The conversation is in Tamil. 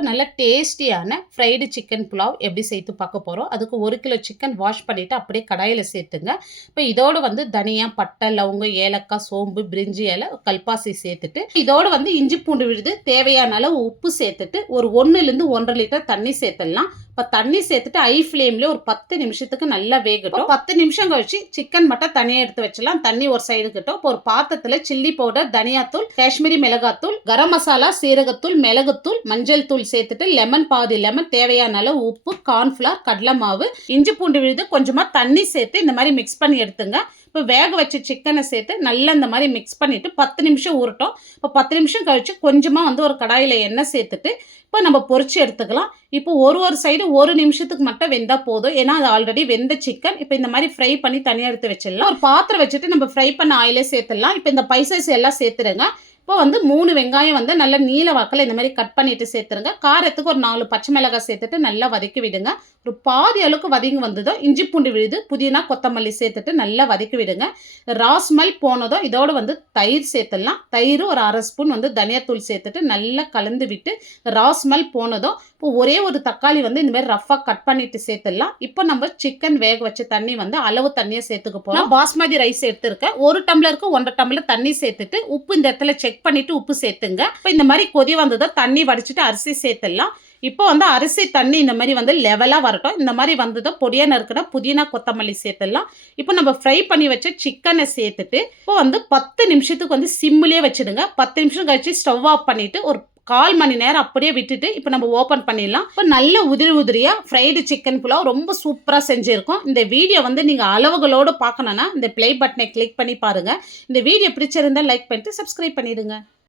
இப்போ நல்ல டேஸ்டியான ஃப்ரைடு சிக்கன் புலாவ் எப்படி சேர்த்து பார்க்க போகிறோம். அதுக்கு 1 கிலோ சிக்கன் வாஷ் பண்ணிவிட்டு அப்படியே கடாயில் சேர்த்துங்க. இப்போ இதோடு வந்து தனியா, பட்டை, லவங்கம், ஏலக்காய், சோம்பு, பிரிஞ்சி இலை, கல்பாசி சேர்த்துட்டு இதோடு வந்து இஞ்சி பூண்டு விழுது, தேவையான அளவு உப்பு சேர்த்துட்டு ஒரு 1லேருந்து 1,5 லிட்டர் தண்ணி சேர்த்துடலாம். இப்போ தண்ணி சேர்த்துட்டு ஹை ஃப்ளேம்லேயே ஒரு 10 நிமிஷத்துக்கு நல்லா வேகட்டும். 10 நிமிஷம் கழிச்சு சிக்கன் மட்டும் தனியாக எடுத்து வச்சிடலாம். தண்ணி ஒரு சைடு கிட்டும். இப்போ ஒரு பாத்திரத்தில் சில்லி பவுடர், தனியாத்தூள், காஷ்மீரி மிளகாத்தூள், கரம் மசாலா, சீரகத்தூள், மிளகுத்தூள், மஞ்சள் தூள் சேர்த்துட்டு லெமன் பாதி லெமன், தேவையான அளவு உப்பு, கார்ன்ஃப்ளவர், கடலை மாவு, இஞ்சி பூண்டு விழுது, கொஞ்சமாக தண்ணி சேர்த்து இந்த மாதிரி மிக்ஸ் பண்ணி எடுத்துங்க. இப்போ வேக வச்ச சிக்கனை சேர்த்து நல்லா இந்த மாதிரி மிக்ஸ் பண்ணிவிட்டு 10 நிமிஷம் ஊறட்டும். இப்போ 10 நிமிஷம் கழித்து கொஞ்சமாக வந்து ஒரு கடாயில் எண்ணெய் சேர்த்துட்டு இப்போ நம்ம பொரிச்சு எடுத்துக்கலாம். இப்போ ஒரு சைடு 1 நிமிஷத்துக்கு மட்டும் வெந்தால் போதும். ஏன்னா அது ஆல்ரெடி வெந்த சிக்கன். இப்போ இந்த மாதிரி ஃப்ரை பண்ணி தனியாக எடுத்து வச்சிடலாம். ஒரு பாத்திரம் வச்சுட்டு நம்ம ஃப்ரை பண்ண ஆயிலே சேர்த்துடலாம். இப்போ இந்த பைசஸ் எல்லாம் சேர்த்துருங்க. இப்போ வந்து 3 வெங்காயம் வந்து நல்லா நீல வாக்கில் இந்த மாதிரி கட் பண்ணிட்டு சேர்த்துருங்க. காரத்துக்கு ஒரு 4 பச்சை மிளகாய் சேர்த்துட்டு நல்லா வதக்கி விடுங்க. ஒரு பாதி அளவுக்கு வதங்கி வந்ததும் இஞ்சி பூண்டு விழுது, புதினா, கொத்தமல்லி சேர்த்துட்டு நல்லா வதக்கி விடுங்க. ராஸ்மல் போனதும் இதோடு வந்து தயிர் சேர்த்துடலாம். தயிர் ஒரு 1/2 ஸ்பூன் வந்து தனியாத்தூள் சேர்த்துட்டு நல்லா கலந்து விட்டு ராஸ்மல் போனதும் இப்போ ஒரே ஒரு தக்காளி வந்து இந்த மாதிரி ரஃபாக கட் பண்ணிட்டு சேர்த்துடலாம். இப்போ நம்ம சிக்கன் வேக வச்ச தண்ணி வந்து அளவு தண்ணியை சேர்த்துக்க போகிறோம். பாஸ்மதி ரைஸ் எடுத்துருக்கேன். 1 டம்ளருக்கு 1.5 டம்ளர் தண்ணி சேர்த்துட்டு உப்பு இந்த இடத்துல செக் பண்ணிட்டு உப்பு சேர்த்துங்க. இப்போ இந்த மாதிரி கொதி வந்ததும் தண்ணி வடிச்சிட்டு அரிசி சேர்த்துடலாம். இப்போ வந்து அரிசி தண்ணி இந்த மாதிரி வந்து லெவலாக வரட்டும். இந்த மாதிரி வந்ததும் பொடியாக நறுக்கினா புதினா, கொத்தமல்லி சேர்த்துடலாம். இப்போ நம்ம ஃப்ரை பண்ணி வச்ச சிக்கனை சேர்த்துட்டு இப்போ வந்து 10 நிமிஷத்துக்கு வந்து சிம்மிலே வச்சுடுங்க. 10 நிமிஷம் கழிச்சு ஸ்டவ் ஆஃப் பண்ணிவிட்டு ஒரு 1/4 மணி நேரம் அப்படியே விட்டுட்டு இப்போ நம்ம ஓப்பன் பண்ணிடலாம். இப்போ நல்ல உதிரியாக ஃப்ரைடு சிக்கன் புலாவ் ரொம்ப சூப்பராக செஞ்சுருக்கோம். இந்த வீடியோ வந்து நீங்கள் அளவுகளோடு பார்க்கணுன்னா இந்த ப்ளே பட்டனை கிளிக் பண்ணி பாருங்கள். இந்த வீடியோ பிடிச்சிருந்தால் லைக் பண்ணிட்டு சப்ஸ்கிரைப் பண்ணிடுங்க.